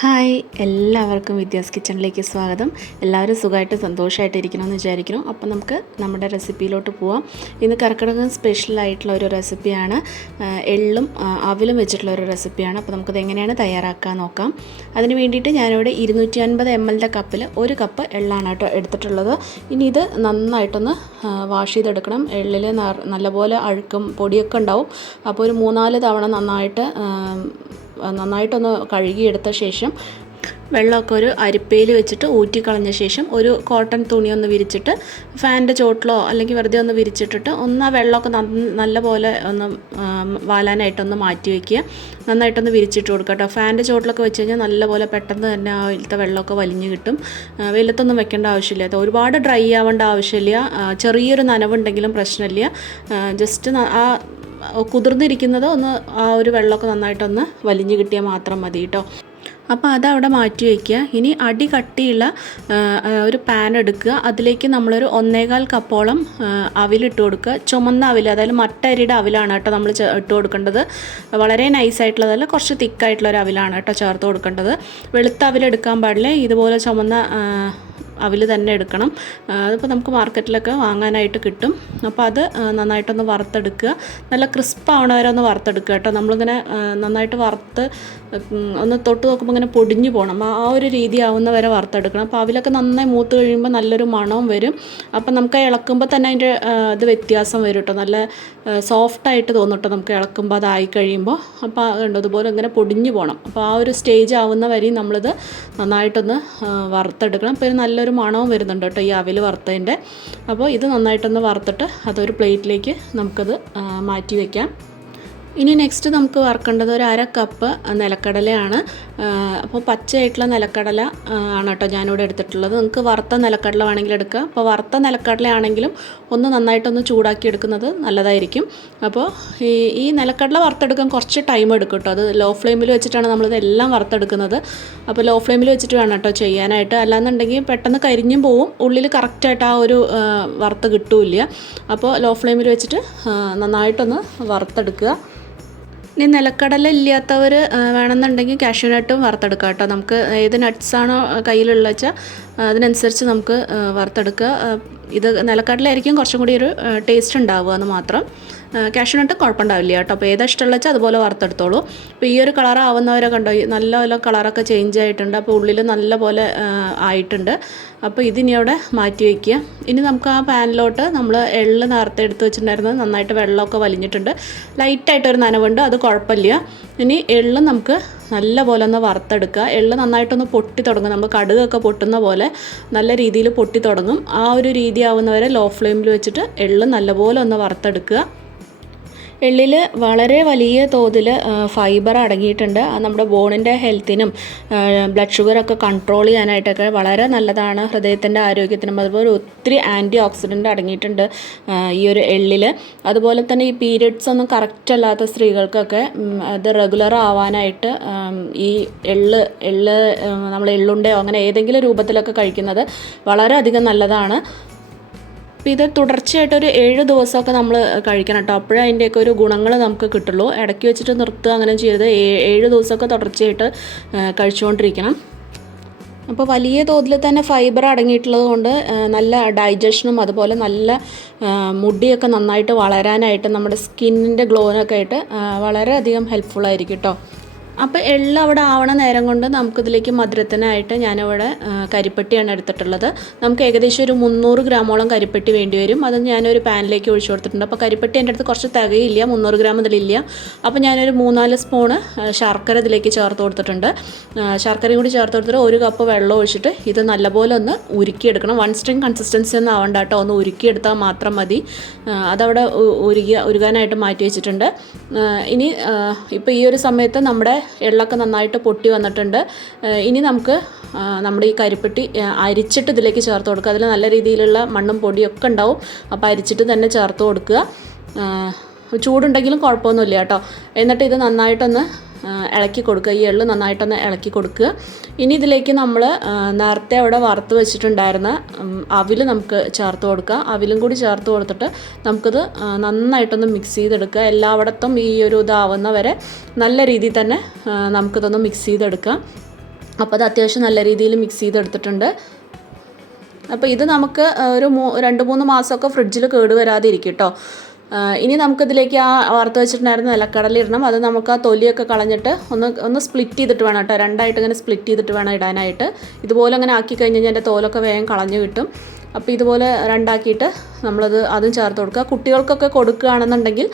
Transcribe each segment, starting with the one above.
Hi, എല്ലാവർക്കും വിദ്യാസ് കിച്ചണിലേക്ക് സ്വാഗതം. എല്ലാവരും സുഖമായിട്ട് സന്തോഷമായിട്ട് ഇരിക്കണമെന്ന് വിചാരിക്കുന്നു. അപ്പം നമുക്ക് നമ്മുടെ റെസിപ്പിയിലോട്ട് പോവാം. ഇന്ന് കർക്കിടകം സ്പെഷ്യലായിട്ടുള്ള ഒരു റെസിപ്പിയാണ്. എള്ളും അവിലും വെച്ചിട്ടുള്ള ഒരു റെസിപ്പിയാണ്. അപ്പോൾ നമുക്കത് എങ്ങനെയാണ് തയ്യാറാക്കാൻ നോക്കാം. അതിന് വേണ്ടിയിട്ട് ഞാനിവിടെ 250 ml കപ്പിൽ 1 കപ്പ് എള്ളാണ് കേട്ടോ എടുത്തിട്ടുള്ളത്. ഇനി ഇത് നന്നായിട്ടൊന്ന് വാഷ് ചെയ്തെടുക്കണം. എള്ളിൽ നല്ലപോലെ അഴുക്കും പൊടിയൊക്കെ ഉണ്ടാവും. അപ്പോൾ ഒരു 3-4 തവണ നന്നായിട്ടൊന്ന് കഴുകിയെടുത്ത ശേഷം വെള്ളമൊക്കെ ഒരു അരിപ്പയിൽ വെച്ചിട്ട് ഊറ്റിക്കളഞ്ഞ ശേഷം ഒരു കോട്ടൺ തുണി ഒന്ന് വിരിച്ചിട്ട് ഫാനിൻ്റെ ചോട്ടിലോ അല്ലെങ്കിൽ വെറുതെ ഒന്ന് വിരിച്ചിട്ടിട്ട് ആ വെള്ളമൊക്കെ നല്ലപോലെ ഒന്ന് വാലാനായിട്ടൊന്ന് മാറ്റി വയ്ക്കുക. നന്നായിട്ടൊന്ന് വിരിച്ചിട്ട് കൊടുക്കുക കേട്ടോ. ഫാനിൻ്റെ ചോട്ടിലൊക്കെ വെച്ച് കഴിഞ്ഞാൽ നല്ലപോലെ പെട്ടെന്ന് തന്നെ അതിലത്തെ വെള്ളമൊക്കെ വലിഞ്ഞ് കിട്ടും. വെയിലത്തൊന്നും വെക്കേണ്ട ആവശ്യമില്ല. ഒരുപാട് ഡ്രൈ ആവേണ്ട ആവശ്യമില്ല. ചെറിയൊരു നനവുണ്ടെങ്കിലും പ്രശ്നമില്ല. ജസ്റ്റ് കുതിർന്നിരിക്കുന്നത് ഒന്ന് ആ ഒരു വെള്ളമൊക്കെ നന്നായിട്ടൊന്ന് വലിഞ്ഞ് കിട്ടിയാൽ മാത്രം മതി കേട്ടോ. അപ്പോൾ അതവിടെ മാറ്റി വയ്ക്കുക. ഇനി അടി കട്ടിയുള്ള ഒരു പാൻ എടുക്കുക. അതിലേക്ക് നമ്മളൊരു 1.25 കപ്പോളം അവിലിട്ട് കൊടുക്കുക. ചുമന്ന അവിൽ, അതായത് മട്ടരിയുടെ അവിലാണ് കേട്ടോ നമ്മൾ ഇട്ട് കൊടുക്കേണ്ടത്. വളരെ നൈസായിട്ടുള്ളതല്ല, കുറച്ച് തിക്കായിട്ടുള്ളൊരു അവിലാണ് കേട്ടോ ചേർത്ത് കൊടുക്കേണ്ടത്. വെളുത്ത അവിലെടുക്കാൻ പാടില്ല. ഇതുപോലെ ചുമന്ന അവിൽ തന്നെ എടുക്കണം. അതിപ്പോൾ നമുക്ക് മാർക്കറ്റിലൊക്കെ വാങ്ങാനായിട്ട് കിട്ടും. അപ്പോൾ അത് നന്നായിട്ടൊന്ന് വറുത്തെടുക്കുക. നല്ല ക്രിസ്പ് ആവണ വരെ ഒന്ന് വറുത്തെടുക്കുക കേട്ടോ. നമ്മളിങ്ങനെ നന്നായിട്ട് വറുത്ത് ഒന്ന് തൊട്ട് നോക്കുമ്പോൾ ഇങ്ങനെ പൊടിഞ്ഞു പോകണം. ആ ഒരു രീതി ആവുന്ന വരെ വറുത്തെടുക്കണം. അപ്പോൾ അവിലൊക്കെ നന്നായി മൂത്ത് കഴിയുമ്പോൾ നല്ലൊരു മണവും വരും. അപ്പം നമുക്ക് ഇളക്കുമ്പോൾ തന്നെ അതിൻ്റെ ഇത് വ്യത്യാസം വരും കേട്ടോ. നല്ല സോഫ്റ്റായിട്ട് തോന്നും കേട്ടോ നമുക്ക് ഇളക്കുമ്പോൾ അതായി കഴിയുമ്പോൾ. അപ്പോൾ ഉണ്ടോ ഇതുപോലെ ഇങ്ങനെ പൊടിഞ്ഞു പോകണം. അപ്പോൾ ആ ഒരു സ്റ്റേജ് ആവുന്ന വരെയും നമ്മളിത് നന്നായിട്ടൊന്ന് വറുത്തെടുക്കണം. അപ്പോൾ നല്ലൊരു മണവും വരുന്നുണ്ട് കേട്ടോ ഈ അവിൽ വറുത്തതിൻ്റെ. അപ്പോൾ ഇത് നന്നായിട്ടൊന്ന് വറുത്തിട്ട് അതൊരു പ്ലേറ്റിലേക്ക് നമുക്കത് മാറ്റി വയ്ക്കാം. ഇനി നെക്സ്റ്റ് നമുക്ക് വറുക്കേണ്ടത് ഒരു 1/2 കപ്പ് നിലക്കടലയാണ്. അപ്പോൾ പച്ചയായിട്ടുള്ള നിലക്കടല ആണ് കേട്ടോ ഞാനിവിടെ എടുത്തിട്ടുള്ളത്. നിങ്ങൾക്ക് വറുത്ത നിലക്കടല വേണമെങ്കിൽ എടുക്കുക. അപ്പോൾ വറുത്ത നിലക്കടല ആണെങ്കിലും ഒന്ന് നന്നായിട്ടൊന്ന് ചൂടാക്കി എടുക്കുന്നത് നല്ലതായിരിക്കും. അപ്പോൾ ഈ നിലക്കടല വറുത്തെടുക്കാൻ കുറച്ച് ടൈം എടുക്കും കേട്ടോ. അത് ലോ ഫ്ലെയിമിൽ വെച്ചിട്ടാണ് നമ്മളിതെല്ലാം വറുത്തെടുക്കുന്നത്. അപ്പോൾ ലോ ഫ്ലെയിമിൽ വെച്ചിട്ട് വേണം കേട്ടോ ചെയ്യാനായിട്ട്. അല്ലാന്നുണ്ടെങ്കിൽ പെട്ടെന്ന് കരിഞ്ഞും പോവും, ഉള്ളിൽ കറക്റ്റായിട്ട് ആ ഒരു വറുത്ത് കിട്ടില്ല. അപ്പോൾ ലോ ഫ്ലെയിമിൽ വെച്ചിട്ട് നന്നായിട്ടൊന്ന് വറുത്തെടുക്കുക. ഇനി നിലക്കടല ഇല്ലാത്തവർ വേണമെന്നുണ്ടെങ്കിൽ കാഷ്യൂ നട്ടും വറുത്തെടുക്കാം കേട്ടോ. നമുക്ക് ഏത് നട്ട്സാണോ കയ്യിലുള്ള വെച്ചാൽ അതിനനുസരിച്ച് നമുക്ക് വറുത്തെടുക്കുക. ഇത് നിലക്കടലായിരിക്കും കുറച്ചും കൂടി ഒരു ടേസ്റ്റ് ഉണ്ടാവുക എന്ന് മാത്രം. കാഷ്യൂ നട്ട് കുഴപ്പമുണ്ടാവില്ല കേട്ടോ. അപ്പോൾ ഏതാ ഇഷ്ടമുള്ള വെച്ചാൽ അതുപോലെ വറുത്തെടുത്തോളൂ. അപ്പോൾ ഈ ഒരു കളർ ആവുന്നവരെ കണ്ടോ, നല്ല കളറൊക്കെ ചേഞ്ച് ആയിട്ടുണ്ട്. അപ്പോൾ ഉള്ളിൽ നല്ല പോലെ ആയിട്ടുണ്ട്. അപ്പോൾ ഇതിനി അവിടെ മാറ്റി വയ്ക്കുക. ഇനി നമുക്ക് ആ പാനിലോട്ട് നമ്മൾ എള്ള് നേരത്തെ എടുത്ത് വെച്ചിട്ടുണ്ടായിരുന്നത് നന്നായിട്ട് വെള്ളമൊക്കെ വലിഞ്ഞിട്ടുണ്ട്. ലൈറ്റായിട്ടൊരു നനവുണ്ട്, അത് കുഴപ്പമില്ല. ഇനി എള്ള് നമുക്ക് നല്ല പോലെ ഒന്ന് വറുത്തെടുക്കുക. എള്ള് നന്നായിട്ടൊന്ന് പൊട്ടി തുടങ്ങും. നമ്മൾ കടുകൊക്കെ പൊട്ടുന്ന പോലെ നല്ല രീതിയിൽ പൊട്ടി തുടങ്ങും. ആ ഒരു രീതി ആവുന്നവരെ ലോ ഫ്ലെയിമിൽ വെച്ചിട്ട് എള്ള് നല്ലപോലെ ഒന്ന് വറുത്തെടുക്കുക. എള്ളിൽ വളരെ വലിയ തോതിൽ ഫൈബർ അടങ്ങിയിട്ടുണ്ട്. നമ്മുടെ ബോണിൻ്റെ ഹെൽത്തിനും ബ്ലഡ് ഷുഗറൊക്കെ കൺട്രോൾ ചെയ്യാനായിട്ടൊക്കെ വളരെ നല്ലതാണ്. ഹൃദയത്തിൻ്റെ ആരോഗ്യത്തിനും അതുപോലെ ഒത്തിരി ആൻറ്റി ഓക്സിഡൻ്റ് അടങ്ങിയിട്ടുണ്ട് ഈ ഒരു എള്ളിൽ. അതുപോലെ തന്നെ ഈ പീരിയഡ്സ് ഒന്നും കറക്റ്റ് അല്ലാത്ത സ്ത്രീകൾക്കൊക്കെ അത് റെഗുലർ ആവാനായിട്ട് ഈ എള്ള് നമ്മൾ എള്ളുണ്ടയോ അങ്ങനെ ഏതെങ്കിലും രൂപത്തിലൊക്കെ കഴിക്കുന്നത് വളരെയധികം നല്ലതാണ്. അപ്പോൾ ഇത് തുടർച്ചയായിട്ടൊരു 7 ദിവസമൊക്കെ നമ്മൾ കഴിക്കണം കേട്ടോ. അപ്പോഴേ അതിൻ്റെയൊക്കെ ഒരു ഗുണങ്ങൾ നമുക്ക് കിട്ടുള്ളൂ. ഇടയ്ക്ക് വെച്ചിട്ട് നിർത്തുക അങ്ങനെ ചെയ്ത് 7 ദിവസമൊക്കെ തുടർച്ചയായിട്ട് കഴിച്ചുകൊണ്ടിരിക്കണം. അപ്പോൾ വലിയ തോതിൽ തന്നെ ഫൈബർ അടങ്ങിയിട്ടുള്ളത് കൊണ്ട് നല്ല ഡൈജഷനും അതുപോലെ നല്ല മുടിയൊക്കെ നന്നായിട്ട് വളരാനായിട്ട് നമ്മുടെ സ്കിന്നിൻ്റെ ഗ്ലോനൊക്കെ ആയിട്ട് വളരെയധികം ഹെൽപ്ഫുള്ളായിരിക്കും കേട്ടോ. അപ്പോൾ എള്ള് അവിടെ ആവണ നേരം കൊണ്ട് നമുക്കിതിലേക്ക് മധുരത്തിനായിട്ട് ഞാനിവിടെ കരിപ്പെട്ടിയാണ് എടുത്തിട്ടുള്ളത്. നമുക്ക് ഏകദേശം ഒരു 300 ഗ്രാമോളം കരിപ്പെട്ടി വേണ്ടി വരും. അത് ഞാനൊരു പാനിലേക്ക് ഒഴിച്ചു കൊടുത്തിട്ടുണ്ട്. അപ്പോൾ കരിപ്പെട്ടി എൻ്റെ അടുത്ത് കുറച്ച് തികയില്ല, 300 ഗ്രാം ഇതിലില്ല. അപ്പോൾ ഞാനൊരു 3-4 സ്പൂണ് ശർക്കര ഇതിലേക്ക് ചേർത്ത് കൊടുത്തിട്ടുണ്ട്. ശർക്കരയും കൂടി ചേർത്ത് കൊടുത്തിട്ട് 1 കപ്പ് വെള്ളം ഒഴിച്ചിട്ട് ഇത് നല്ലപോലെ ഒന്ന് ഉരുക്കിയെടുക്കണം. 1 സ്ട്രിങ് കൺസിസ്റ്റൻസി ഒന്നും ആവണ്ട കേട്ടോ, ഒന്ന് ഉരുക്കിയെടുത്താൽ മാത്രം മതി. അതവിടെ ഉരുകാനായിട്ട് മാറ്റി വെച്ചിട്ടുണ്ട്. ഇനി ഇപ്പോൾ ഈ ഒരു സമയത്ത് നമ്മുടെ എള്ളൊക്കെ നന്നായിട്ട് പൊട്ടി വന്നിട്ടുണ്ട്. ഇനി നമുക്ക് നമ്മുടെ ഈ കരിപ്പെട്ടി അരിച്ചിട്ട് ഇതിലേക്ക് ചേർത്ത് കൊടുക്കുക. അതിൽ നല്ല രീതിയിലുള്ള മണ്ണും പൊടിയൊക്കെ ഉണ്ടാവും. അപ്പോൾ അരിച്ചിട്ട് തന്നെ ചേർത്ത് കൊടുക്കുക. ചൂടുണ്ടെങ്കിലും കുഴപ്പമൊന്നുമില്ല കേട്ടോ. എന്നിട്ട് ഇത് നന്നായിട്ടൊന്ന് ഇളക്കി കൊടുക്കുക. ഈ എള്ള് നന്നായിട്ടൊന്ന് ഇളക്കി കൊടുക്കുക. ഇനി ഇതിലേക്ക് നമ്മൾ നേരത്തെ അവിടെ വറുത്ത് വെച്ചിട്ടുണ്ടായിരുന്ന അവിൽ നമുക്ക് ചേർത്ത് കൊടുക്കുക. അവിലും കൂടി ചേർത്ത് കൊടുത്തിട്ട് നമുക്കിത് നന്നായിട്ടൊന്ന് മിക്സ് ചെയ്തെടുക്കുക. എല്ലായിടത്തും ഈ ഒരു ഇതാവുന്ന വരെ നല്ല രീതിയിൽ തന്നെ നമുക്കിതൊന്ന് മിക്സ് ചെയ്തെടുക്കാം. അപ്പോൾ അത് അത്യാവശ്യം നല്ല രീതിയിൽ മിക്സ് ചെയ്തെടുത്തിട്ടുണ്ട്. അപ്പോൾ ഇത് നമുക്ക് ഒരു 2-3 മാസമൊക്കെ ഫ്രിഡ്ജിൽ കേടുവരാതെ ഇരിക്കും കേട്ടോ. ഇനി നമുക്കിതിലേക്ക് ആ വറുത്ത് വെച്ചിട്ടുണ്ടായിരുന്ന നിലക്കടല ഇടണം. അത് നമുക്ക് ആ തൊലിയൊക്കെ കളഞ്ഞിട്ട് ഒന്ന് സ്പ്ലിറ്റ് ചെയ്തിട്ട് വേണം കേട്ടോ, 2ആയിട്ട് ഇങ്ങനെ സ്പ്ലിറ്റ് ചെയ്തിട്ട് വേണം ഇടാനായിട്ട്. ഇതുപോലെ അങ്ങനെ ആക്കി കഴിഞ്ഞ് കഴിഞ്ഞാൽ എൻ്റെ തോലൊക്കെ വേഗം കളഞ്ഞു കിട്ടും. അപ്പോൾ ഇതുപോലെ 2ആക്കിയിട്ട് അതും ചേർത്ത് കൊടുക്കുക. കുട്ടികൾക്കൊക്കെ കൊടുക്കുകയാണെന്നുണ്ടെങ്കിൽ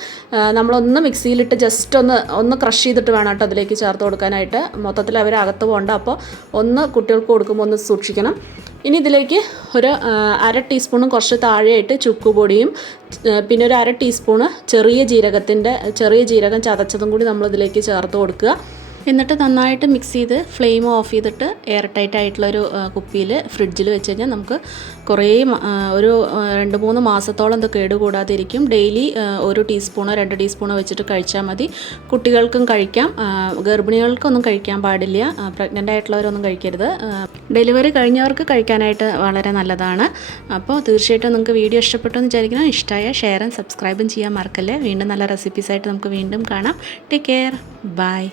നമ്മളൊന്ന് മിക്സിയിലിട്ട് ജസ്റ്റ് ഒന്ന് ക്രഷ് ചെയ്തിട്ട് വേണം കേട്ടോ അതിലേക്ക് ചേർത്ത് കൊടുക്കാനായിട്ട്. മൊത്തത്തിൽ അവർ അകത്ത് പോകണ്ട. അപ്പോൾ കുട്ടികൾക്ക് കൊടുക്കുമ്പോൾ ഒന്ന് സൂക്ഷിക്കണം. ഇനി ഇതിലേക്ക് ഒരു 1/2 ടീസ്പൂണും കുറച്ച് താഴെയായിട്ട് ചുക്കുപൊടിയും പിന്നെ ഒരു 1/2 ടീസ്പൂണ് ചെറിയ ജീരകം ചതച്ചതും കൂടി നമ്മളിതിലേക്ക് ചേർത്ത് കൊടുക്കുക. എന്നിട്ട് നന്നായിട്ട് മിക്സ് ചെയ്ത് ഫ്ലെയിം ഓഫ് ചെയ്തിട്ട് എയർ ടൈറ്റ് ആയിട്ടുള്ളൊരു കുപ്പിയിൽ ഫ്രിഡ്ജിൽ വെച്ച് കഴിഞ്ഞാൽ നമുക്ക് കുറേ ഒരു 2-3 മാസത്തോളം ഇത് കേടുകൂടാതെ ഇരിക്കും. ഡെയിലി 1 ടീസ്പൂണോ 2 ടീസ്പൂണോ വെച്ചിട്ട് കഴിച്ചാൽ മതി. കുട്ടികൾക്കും കഴിക്കാം, ഗർഭിണികൾക്കൊന്നും കഴിക്കാൻ പാടില്ല, പ്രഗ്നൻ്റ് ആയിട്ടുള്ളവരൊന്നും കഴിക്കരുത്. ഡെലിവറി കഴിഞ്ഞവർക്ക് കഴിക്കാനായിട്ട് വളരെ നല്ലതാണ്. അപ്പോൾ തീർച്ചയായിട്ടും നിങ്ങൾക്ക് വീഡിയോ ഇഷ്ടപ്പെട്ടു എന്ന് വിചാരിക്കണം. ഇഷ്ടമായ ഷെയറും സബ്സ്ക്രൈബും ചെയ്യാൻ മറക്കല്ലേ. വീണ്ടും നല്ല റെസിപ്പീസായിട്ട് നമുക്ക് വീണ്ടും കാണാം. Take care, by.